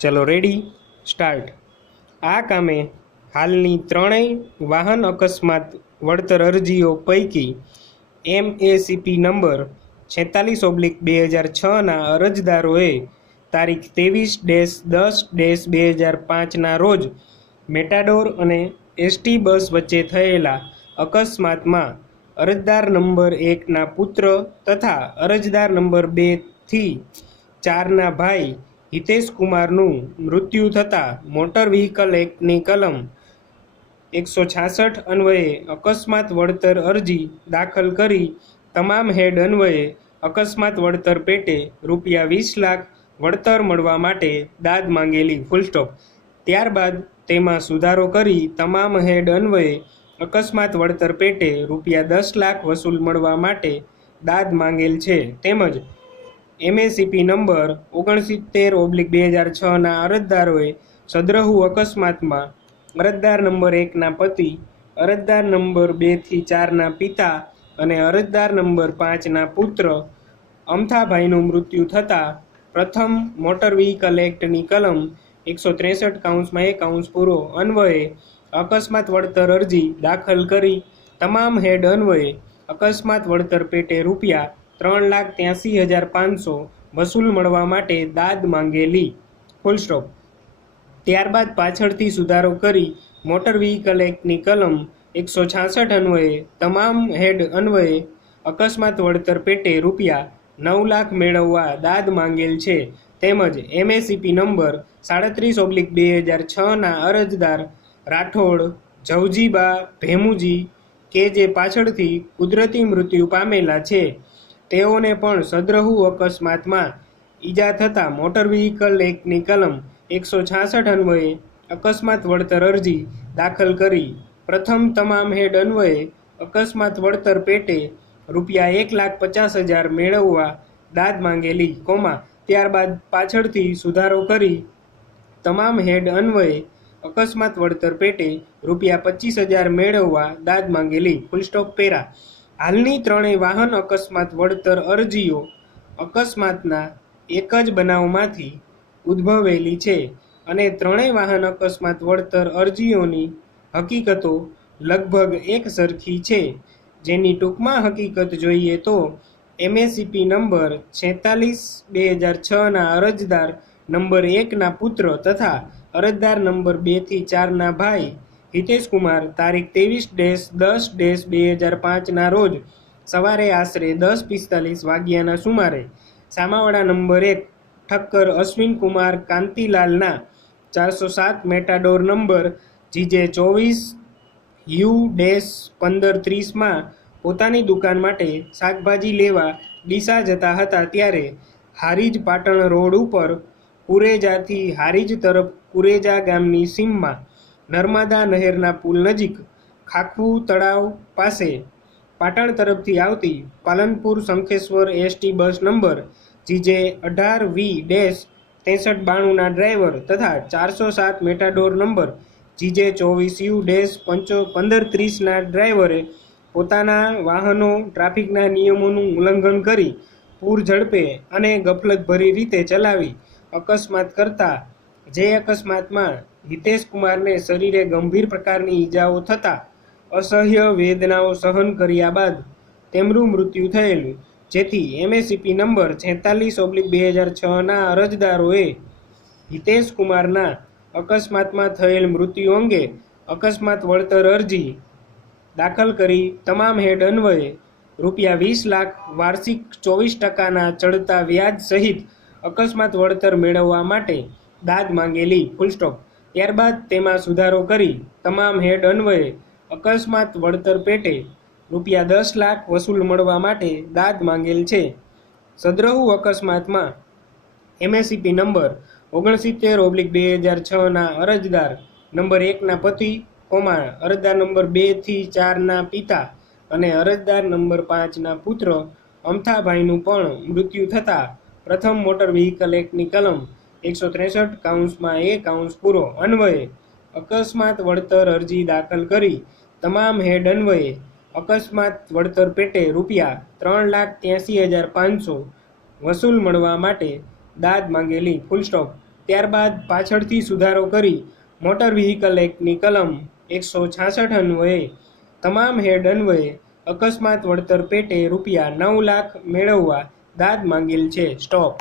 ચલો ready start. આ કામે હાલની ત્રણેય વાહન અકસ્માત વળતર અરજીઓ પૈકી MACP નંબર 46/2006ના અરજદારોએ તારીખ 23-10-2005ના રોજ મેટાડોર અને ST બસ વચ્ચે થયેલા અકસ્માતમાં અરજદાર નંબર 1ના પુત્ર તથા અરજદાર નંબર 2 થી 4ના ભાઈ હિતેશ કુમારનું મૃત્યુ થતાં મોટર વ્હીકલ એક્ટની કલમ 166 અન્વયે અકસ્માત વળતર અરજી દાખલ કરી તમામ હેડ અન્વયે અકસ્માત વળતર પેટે ₹20 લાખ વળતર મળવા માટે દાદ માંગેલી ફૂલ સ્ટોપ। ત્યારબાદ તેમાં સુધારો કરી તમામ હેડ અન્વયે અકસ્માત વળતર પેટે ₹10 લાખ વસૂલ મળવા માટે દાદ માંગેલ છે। તેમજ MACP નંબર 69/2006ના અરજદારોએ સદ્રહુ અકસ્માતમાં અરજદાર નંબર 1ના પતિ, અરજદાર નંબર 2 થી 4ના પિતા અને અરજદાર નંબર 5ના પુત્ર અમથાભાઈનું મૃત્યુ થતાં પ્રથમ મોટર વ્હીકલ એક્ટની કલમ 163(1) અન્વયે અકસ્માત વળતર અરજી દાખલ કરી તમામ હેડ અન્વયે અકસ્માત વળતર પેટે ₹3,83,500 વસૂલ મળવા માટે દાદ માંગેલી ફૂલ સ્ટોપ। ત્યારબાદ પાછળથી સુધારો કરી મોટર વ્હીકલ એક્ટની કલમ 166 અન્વયે તમામ હેડ અન્વયે અકસ્માત વળતર પેટે ₹9 લાખ મેળવવા દાદ માંગેલ છે। તેમજ MACP નંબર 37/2006ના અરજદાર રાઠોડ જવજીબા ભેમુજી કે જે પાછળથી કુદરતી મૃત્યુ પામેલા છે તેઓને પણ સદ્રહુ અકસ્માતમાં ઈજા થતાં મોટર વ્હીકલ એક્ટની કલમ 166 અન્વયે અકસ્માત વળતર અરજી દાખલ કરી પ્રથમ તમામ હેડ અન્વયે અકસ્માત વળતર પેટે ₹1,50,000 મેળવવા દાદ માંગેલી ત્યારબાદ પાછળથી સુધારો કરી તમામ હેડ અન્વયે અકસ્માત વળતર પેટે ₹25,000 મેળવવા દાદ માંગેલી ફૂલ સ્ટોપ પેરા। હાલની ત્રણેય વાહન અકસ્માત વળતર અરજીઓ અકસ્માતના એક જ બનાવમાંથી ઉદ્ભવેલી છે અને ત્રણેય વાહન અકસ્માત વળતર અરજીઓની હકીકતો લગભગ એક સરખી છે। જેની ટૂંકમાં હકીકત જોઈએ તો MACP નંબર 46/2006ના અરજદાર નંબર 1ના પુત્ર તથા અરજદાર નંબર 2 થી 4ના ભાઈ હિતેશ કુમાર તારીખ 23-10-2005ના રોજ સવારે આશરે 10:45 વાગ્યાના સુમારે સામાવાડા નંબર 1 ઠક્કર અશ્વિન કુમાર કાંતિલાલના 407 મેટાડોર નંબર GJ 24U-1530માં પોતાની દુકાન માટે શાકભાજી લેવા ડીસા જતા હતા ત્યારે હારીજ પાટણ રોડ ઉપર કુરેજાથી હારીજ તરફ કુરેજા ગામની સીમમાં નર્મદા નહેરના પુલ નજીક ખાખવું તળાવ પાસે પાટણ તરફથી આવતી Palanpur Shankheshwar ST bus number GJ 18V-6392ના ડ્રાઈવર તથા 407 મેટાડોર નંબર GJ 24U-1530ના ડ્રાઈવરે પોતાના વાહનો ટ્રાફિકના નિયમોનું ઉલ્લંઘન કરી પૂર ઝડપે અને ગફલતભરી રીતે ચલાવી અકસ્માત કરતા જે અકસ્માતમાં હિતેશ કુમારને શરીરે ગંભીર પ્રકારની ઈજાઓ થતાં અસહ્ય વેદનાઓ સહન કર્યા બાદ તેમનું મૃત્યુ થયેલું। જેથી MACP નંબર 46/2006ના અરજદારોએ હિતેશ કુમારના અકસ્માતમાં થયેલ મૃત્યુ અંગે અકસ્માત વળતર અરજી દાખલ કરી તમામ હેડ અન્વયે ₹20 લાખ વાર્ષિક 24%ના ચડતા વ્યાજ સહિત અકસ્માત વળતર મેળવવા માટે દાદ માંગેલી ફૂલ સ્ટોપ। ત્યારબાદ તેમાં સુધારો કરી તમામ હેડ અન્વયે અકસ્માત વળતર પેટે ₹10 લાખ વસૂલ મળવા માટે દાદ માંગેલ છે। સદ્રહુ અકસ્માતમાં MACP નંબર 69/2006ના અરજદાર નંબર 1ના પતિ, અરજદાર નંબર 2 થી 4ના પિતા અને અરજદાર નંબર 5ના પુત્ર અમથાભાઈનું પણ મૃત્યુ થતાં પ્રથમ મોટર વ્હીકલ એક્ટની કલમ 163(1) અન્વયે અકસ્માત વળતર અરજી દાખલ કરી તમામ હેડ અન્વયે અકસ્માત વળતર પેટે ₹3,83,500 વસૂલ મળવા માટે દાદ માંગેલી ફૂલ સ્ટોપ। ત્યારબાદ પાછળથી સુધારો કરી મોટર વ્હીકલ એક્ટની કલમ 166 અન્વયે તમામ હેડ અન્વયે અકસ્માત વળતર પેટે રૂપિયા 9 લાખ મેળવવા દાદ માંગેલ છે. સ્ટોપ.